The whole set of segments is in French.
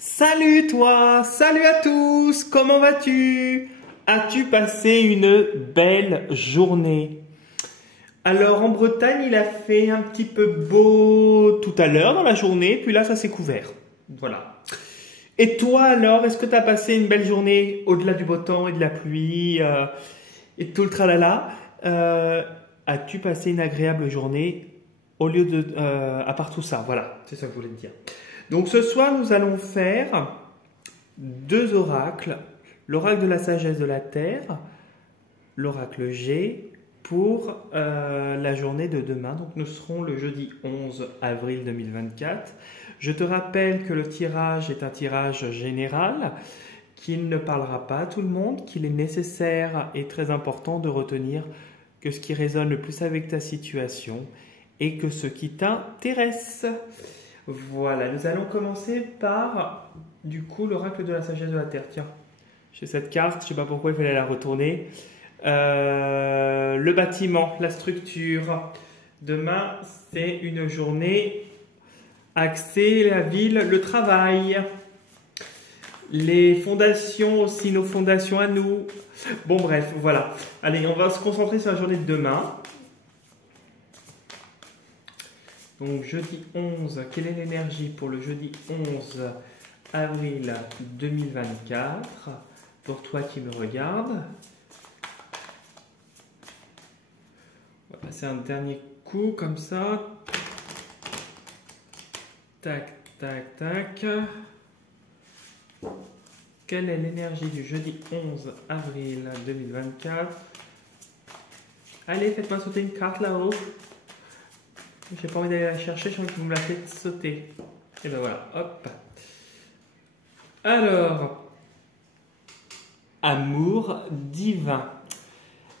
Salut toi, salut à tous, comment vas-tu? As-tu passé une belle journée? Alors en Bretagne, il a fait un petit peu beau tout à l'heure dans la journée, puis là ça s'est couvert. Voilà. Et toi alors, est-ce que tu as passé une belle journée au-delà du beau temps et de la pluie et de tout le tralala? Euh, As-tu passé une agréable journée au lieu de à part tout ça? Voilà, c'est ça que je voulais te dire. Donc ce soir, nous allons faire deux oracles, l'oracle de la sagesse de la terre, l'oracle G, pour la journée de demain. Donc nous serons le jeudi 11 avril 2024. Je te rappelle que le tirage est un tirage général, qu'il ne parlera pas à tout le monde, qu'il est nécessaire et très important de retenir que ce qui résonne le plus avec ta situation et que ce qui t'intéresse. Voilà, nous allons commencer par, du coup, l'oracle de la sagesse de la Terre. Tiens, j'ai cette carte, je ne sais pas pourquoi il fallait la retourner. Le bâtiment, la structure. Demain, c'est une journée axée, la ville, le travail. Les fondations aussi, nos fondations à nous. Bon, bref, voilà. Allez, on va se concentrer sur la journée de demain. Donc jeudi 11, quelle est l'énergie pour le jeudi 11 avril 2024 pour toi qui me regardes? On va passer un dernier coup comme ça. Tac, tac, tac. Quelle est l'énergie du jeudi 11 avril 2024? Allez, faites-moi sauter une carte là-haut. J'ai pas envie d'aller la chercher, j'ai envie que vous me la faites sauter. Et ben voilà, hop. Alors, amour divin.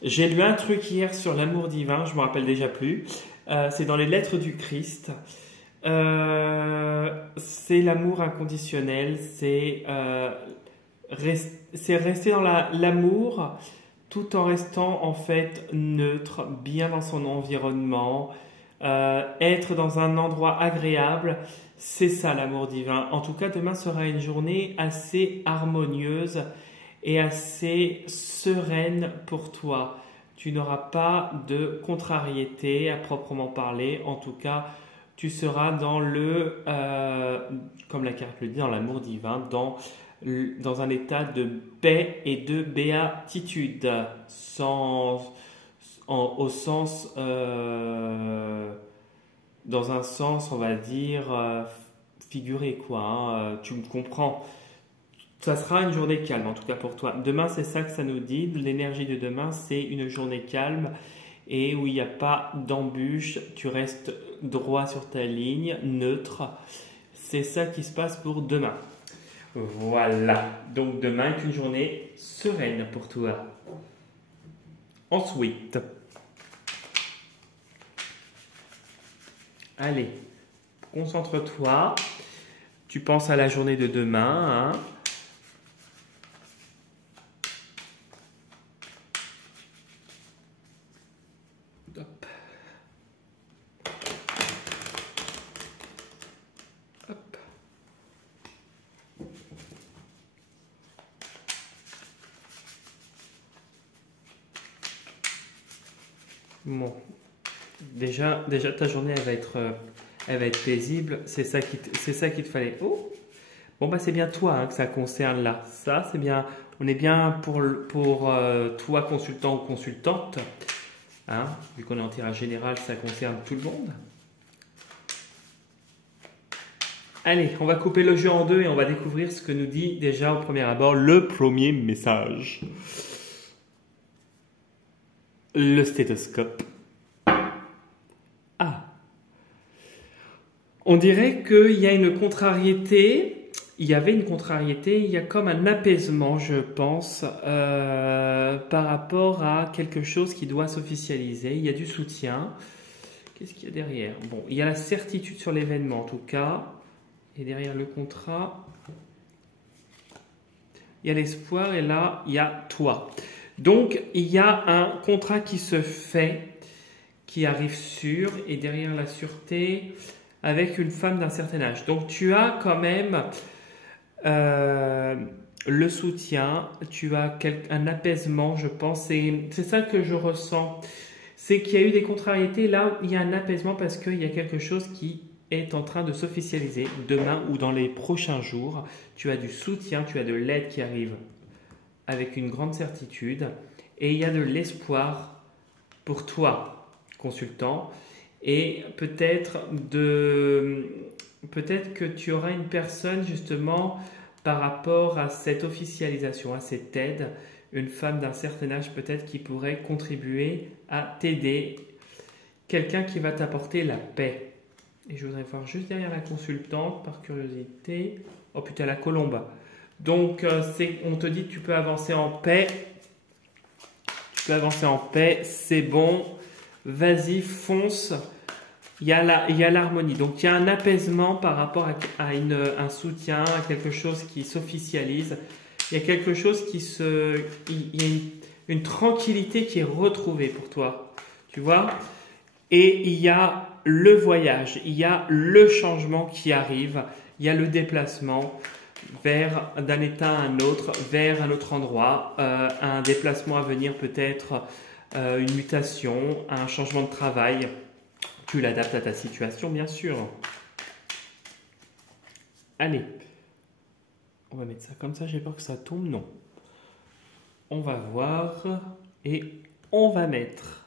J'ai lu un truc hier sur l'amour divin, je me rappelle déjà plus. C'est dans les lettres du Christ. C'est l'amour inconditionnel, c'est rester dans l'amour tout en restant en fait neutre, bien dans son environnement. Être dans un endroit agréable, c'est ça l'amour divin. En tout cas, demain sera une journée assez harmonieuse et assez sereine pour toi. Tu n'auras pas de contrariété à proprement parler. En tout cas, tu seras dans comme la carte le dit, dans l'amour divin, dans un état de paix et de béatitude, au sens, dans un sens, on va dire, figuré, quoi. Hein, tu me comprends. Ça sera une journée calme, en tout cas pour toi. Demain, c'est ça que ça nous dit. L'énergie de demain, c'est une journée calme et où il n'y a pas d'embûche. Tu restes droit sur ta ligne, neutre. C'est ça qui se passe pour demain. Voilà. Donc demain est une journée sereine pour toi. Ensuite, allez, concentre-toi. Tu penses à la journée de demain. Hein. Hop. Hop. Bon. Déjà ta journée, elle va être paisible. C'est ça qu'il te fallait. Oh, bon bah c'est bien toi hein, que ça concerne là. Ça c'est bien. On est bien pour toi consultant ou consultante. Hein, vu qu'on est en tirage général, ça concerne tout le monde. Allez, on va couper le jeu en deux et on va découvrir ce que nous dit déjà au premier abord le premier message. Le stéthoscope. Ah. On dirait qu'il y a une contrariété. Il y avait une contrariété. Il y a comme un apaisement, je pense, par rapport à quelque chose qui doit s'officialiser. Il y a du soutien. Qu'est-ce qu'il y a derrière? Bon, il y a la certitude sur l'événement, en tout cas. Et derrière le contrat, il y a l'espoir. Et là, il y a toi. Donc, il y a un contrat qui se fait, qui arrive sûr, et derrière la sûreté, avec une femme d'un certain âge. Donc, tu as quand même euh, le soutien, tu as un apaisement, je pense. Et c'est ça que je ressens. C'est qu'il y a eu des contrariétés. Là, il y a un apaisement parce qu'il y a quelque chose qui est en train de s'officialiser. Demain ou dans les prochains jours, tu as du soutien, tu as de l'aide qui arrive avec une grande certitude. Et il y a de l'espoir pour toi, consultant. Et peut-être que tu auras une personne justement par rapport à cette officialisation, à cette aide, une femme d'un certain âge peut-être qui pourrait contribuer à t'aider, quelqu'un qui va t'apporter la paix. Et je voudrais voir juste derrière la consultante, par curiosité. Oh putain, la colombe. Donc, on te dit que tu peux avancer en paix. Tu peux avancer en paix, c'est bon. Vas-y, fonce. Il y a l'harmonie. Donc, il y a un apaisement par rapport à un soutien, à quelque chose qui s'officialise. Il y a quelque chose il y a une tranquillité qui est retrouvée pour toi. Tu vois? Et il y a le voyage, il y a le changement qui arrive, il y a le déplacement d'un état à un autre, vers un autre endroit, un déplacement à venir peut-être, une mutation, un changement de travail. Tu l'adaptes à ta situation, bien sûr. Allez, on va mettre ça comme ça, j'ai peur que ça tombe, non. On va voir et on va mettre...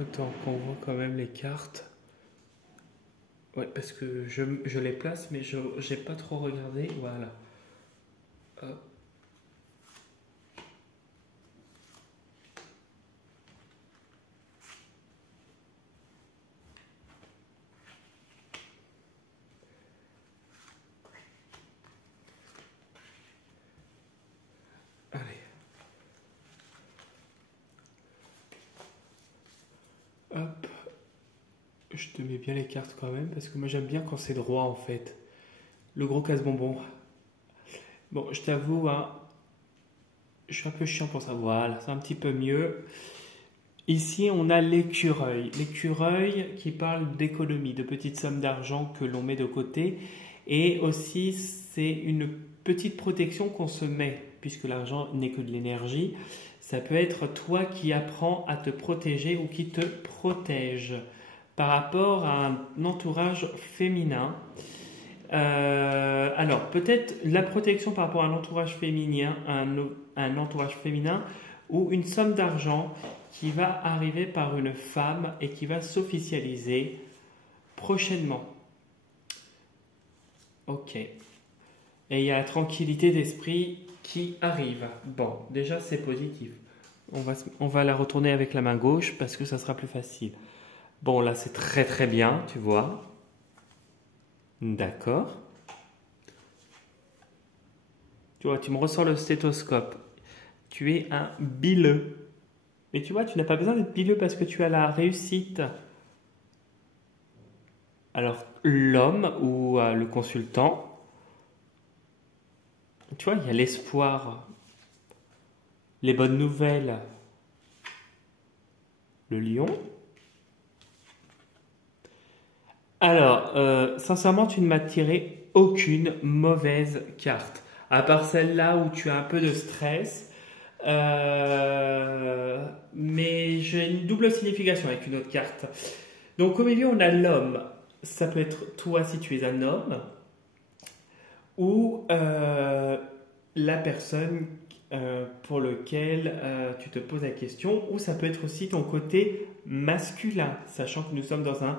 Attends qu'on voit quand même les cartes. Ouais, parce que je les place, mais je n'ai pas trop regardé. Voilà. Hop. Allez. Hop. Je te mets bien les cartes quand même, parce que moi j'aime bien quand c'est droit en fait. Le gros casse-bonbon. Bon, je t'avoue, hein, je suis un peu chiant pour ça. Voilà, c'est un petit peu mieux. Ici, on a l'écureuil. L'écureuil qui parle d'économie, de petites sommes d'argent que l'on met de côté. Et aussi, c'est une petite protection qu'on se met, puisque l'argent n'est que de l'énergie. Ça peut être toi qui apprends à te protéger ou qui te protège par rapport à un entourage féminin. Alors, peut-être la protection par rapport à un entourage féminin, un entourage féminin ou une somme d'argent qui va arriver par une femme et qui va s'officialiser prochainement. Ok. Et il y a la tranquillité d'esprit qui arrive. Bon, déjà c'est positif. On va la retourner avec la main gauche parce que ça sera plus facile. Bon, là c'est très très bien, tu vois. D'accord. Tu vois, tu me ressors le stéthoscope. Tu es un bileux. Mais tu vois, tu n'as pas besoin d'être bileux parce que tu as la réussite. Alors, l'homme ou le consultant, tu vois, il y a l'espoir, les bonnes nouvelles, le lion. Alors, sincèrement, tu ne m'as tiré aucune mauvaise carte. À part celle-là où tu as un peu de stress. Mais j'ai une double signification avec une autre carte. Donc au milieu, on a l'homme. Ça peut être toi si tu es un homme. Ou la personne pour laquelle tu te poses la question. Ou ça peut être aussi ton côté masculin. Sachant que nous sommes dans un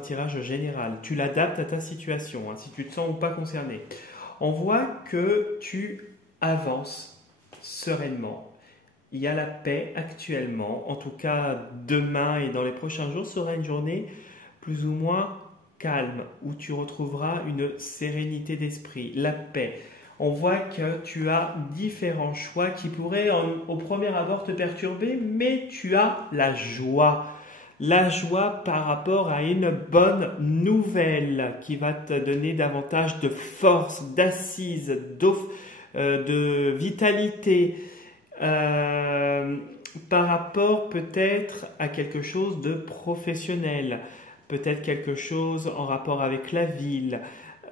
tirage général. Tu l'adaptes à ta situation, hein, si tu te sens ou pas concerné. On voit que tu avances sereinement. Il y a la paix actuellement. En tout cas, demain et dans les prochains jours sera une journée plus ou moins calme où tu retrouveras une sérénité d'esprit, la paix. On voit que tu as différents choix qui pourraient au premier abord te perturber, mais tu as la joie. la joie par rapport à une bonne nouvelle qui va te donner davantage de force, d'assise, de vitalité, par rapport peut-être à quelque chose de professionnel, peut-être quelque chose en rapport avec la ville,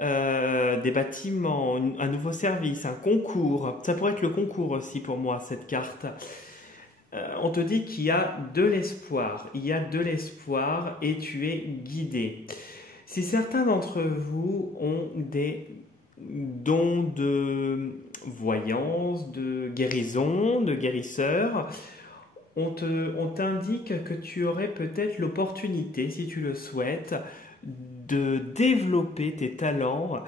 des bâtiments, un nouveau service, un concours. Ça pourrait être le concours aussi pour moi, cette carte. On te dit qu'il y a de l'espoir, il y a de l'espoir et tu es guidé. Si certains d'entre vous ont des dons de voyance, de guérison, de guérisseur, on t'indique que tu aurais peut-être l'opportunité, si tu le souhaites, de développer tes talents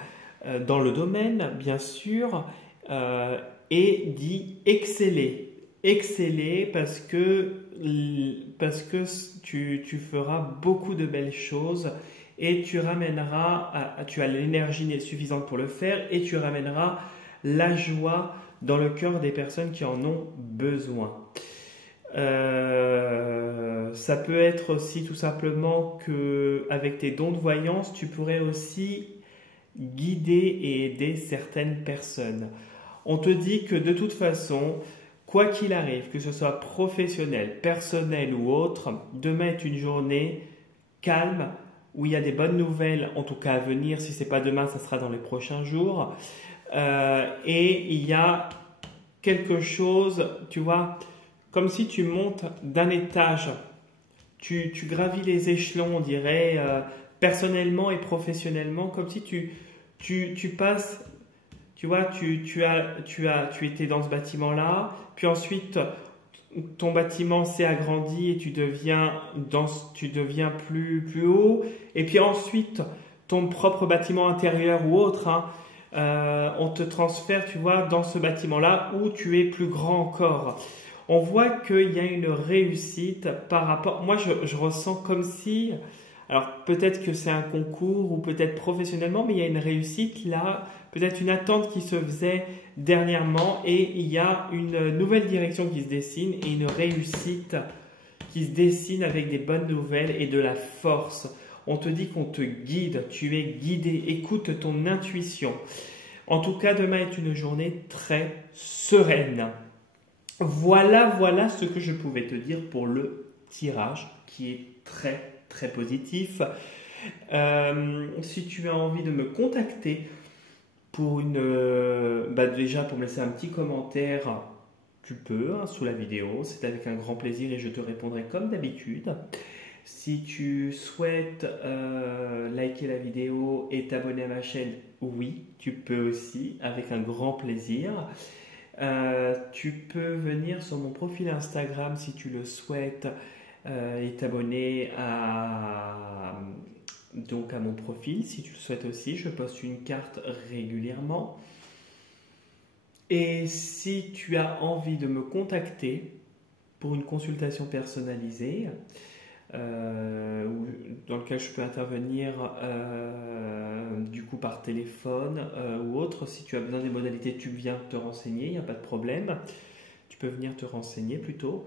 dans le domaine, bien sûr, et d'y exceller. Exceller parce que tu feras beaucoup de belles choses et tu as l'énergie suffisante pour le faire et tu ramèneras la joie dans le cœur des personnes qui en ont besoin. Ça peut être aussi tout simplement que avec tes dons de voyance, tu pourrais aussi guider et aider certaines personnes. On te dit que de toute façon, quoi qu'il arrive, que ce soit professionnel, personnel ou autre, demain est une journée calme où il y a des bonnes nouvelles, en tout cas à venir. Si ce n'est pas demain, ça sera dans les prochains jours. Et il y a quelque chose, tu vois, comme si tu montes d'un étage, tu gravis les échelons, on dirait, personnellement et professionnellement, comme si tu passes, tu vois, tu étais dans ce bâtiment-là, puis ensuite ton bâtiment s'est agrandi et tu deviens plus haut, et puis ensuite ton propre bâtiment intérieur ou autre, on te transfère, tu vois, dans ce bâtiment-là où tu es plus grand encore. On voit qu'il y a une réussite par rapport... Moi, je ressens comme si... Alors, peut-être que c'est un concours ou peut-être professionnellement, mais il y a une réussite là, peut-être une attente qui se faisait dernièrement et il y a une nouvelle direction qui se dessine et une réussite qui se dessine avec des bonnes nouvelles et de la force. On te dit qu'on te guide, tu es guidé, écoute ton intuition. En tout cas, demain est une journée très sereine. Voilà ce que je pouvais te dire pour le tirage qui est très très positif. Si tu as envie de me contacter pour déjà pour me laisser un petit commentaire, tu peux sous la vidéo, c'est avec un grand plaisir et je te répondrai comme d'habitude. Si tu souhaites liker la vidéo et t'abonner à ma chaîne, oui, tu peux aussi avec un grand plaisir. Tu peux venir sur mon profil Instagram si tu le souhaites et t'abonner à mon profil si tu le souhaites aussi. Je poste une carte régulièrement. Et si tu as envie de me contacter pour une consultation personnalisée, dans lequel je peux intervenir du coup par téléphone ou autre. Si tu as besoin des modalités, tu viens te renseigner, il n'y a pas de problème. Tu peux venir te renseigner plutôt.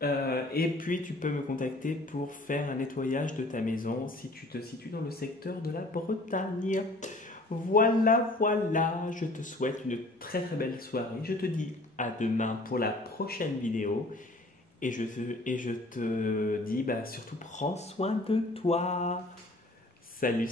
Et puis tu peux me contacter pour faire un nettoyage de ta maison si tu te situes dans le secteur de la Bretagne. Voilà, je te souhaite une très très belle soirée. Je te dis à demain pour la prochaine vidéo. Et je te dis, surtout prends soin de toi. Salut